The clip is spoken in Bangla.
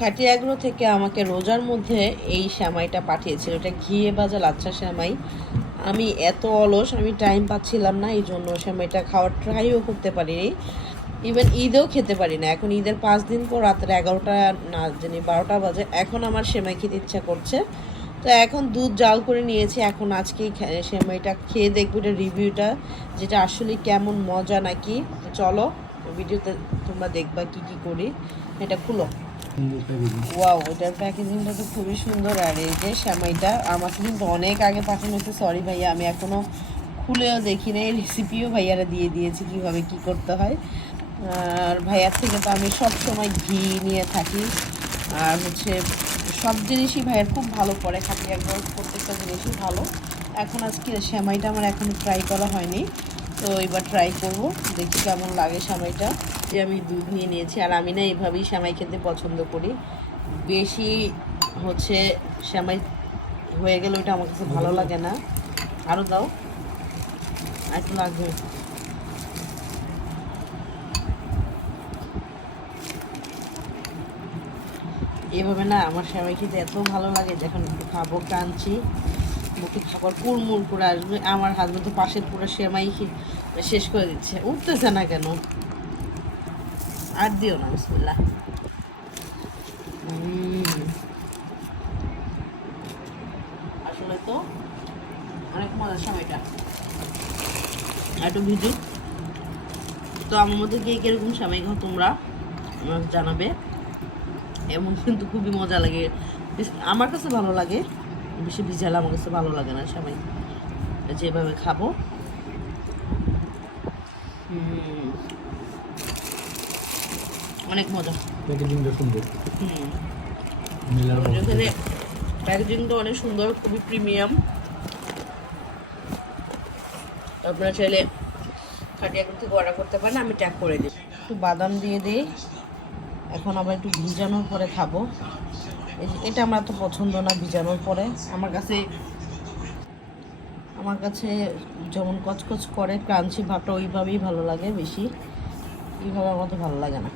খাটিয়াগুলো থেকে আমাকে রোজার মধ্যে এই সেমাইটা পাঠিয়েছিল, এটা ঘিয়ে ভাজা লাচ্ছা সেমাই। আমি এত অলস, আমি টাইম পাচ্ছিলাম না, এই জন্য সেমাইটা খাওয়ার ট্রাইও করতে পারিনি। ইভেন ঈদেও খেতে পারি না। এখন ঈদের 5 দিন পর রাতের 11টা না জানি 12টা বাজে, এখন আমার সেমাই খেতে ইচ্ছা করছে। তো এখন দুধ জাল করে নিয়েছি, এখন আজকেই সেমাইটা খেয়ে দেখবো এটা রিভিউটা, যেটা আসলে কেমন মজা নাকি। তো চলো ভিডিওতে তোমরা দেখবা কি কি করি। এটা খুলো। ওয়াও, এটার প্যাকেজিংটা তো খুবই সুন্দর। আর এই যে সেমাইটা আমাকে কিন্তু অনেক আগে পাঠানো হয়েছে, সরি ভাইয়া, আমি এখনও খুলেও দেখি না। এই রেসিপিও ভাইয়ারা দিয়ে দিয়েছি কীভাবে কী করতে হয়। আর ভাইয়ার থেকে তো আমি সব সময় ঘি নিয়ে থাকি। আর হচ্ছে সব জিনিসই ভাইয়ার খুব ভালো পড়ে, খাটি একবার প্রত্যেকটা জিনিসই ভালো। এখন আজকে সেমাইটা আমার এখনও ট্রাই করা হয়নি, তো এবার ট্রাই করব, দেখি কেমন লাগে সেমাইটা। যে আমি দুধ নিয়ে নিয়েছি, আর আমি না এইভাবেই সেমাই খেতে পছন্দ করি। বেশি হচ্ছে সেমাই হয়ে গেলে ওইটা আমার কাছে ভালো লাগে না। আরও দাও, আর একটু লাগবে। এভাবে না আমার সেমাই খেতে এত ভালো লাগে, যখন একটু খাবো ক্রাঞ্চি, মুখে খাবার কুড়মুড় করে আসবে। আমার হাজবেন্ড তো পাশের পুরো সেমাই শেষ করে দিচ্ছে, উঠতেছে না কেন। আর দিও না, বিসমিল্লাহ। আসলে তো অনেক মজার সময়টা, একটু ভিজু। তো আমার মধ্যে কে কিরকম সেমাই খাও তোমরা আমাকে জানাবে। এমন কিন্তু খুবই মজা লাগে, আমার কাছে ভালো লাগে। বেশি ভিজালে আমার কাছে ভালো লাগে না সেমাই, যেভাবে খাবো। অনেক মজা, প্যাকেজিংটা সুন্দর। প্যাকেজিংটা অনেক সুন্দর, খুবই প্রিমিয়াম। আপনারা চাইলে খাটিয়াগুলো থেকে অর্ডার করতে পারেন, আমি ট্যাগ করে দিই। একটু বাদাম দিয়ে দিই, এখন আবার একটু ভিজানোর পরে খাবো। এটা আমার তো পছন্দ না ভিজানোর পরে, আমার কাছে যেমন কচকচ করে ক্রাঞ্চি ভাবটা ওইভাবেই ভালো লাগে বেশি, এইভাবে আমার তো ভালো লাগে না।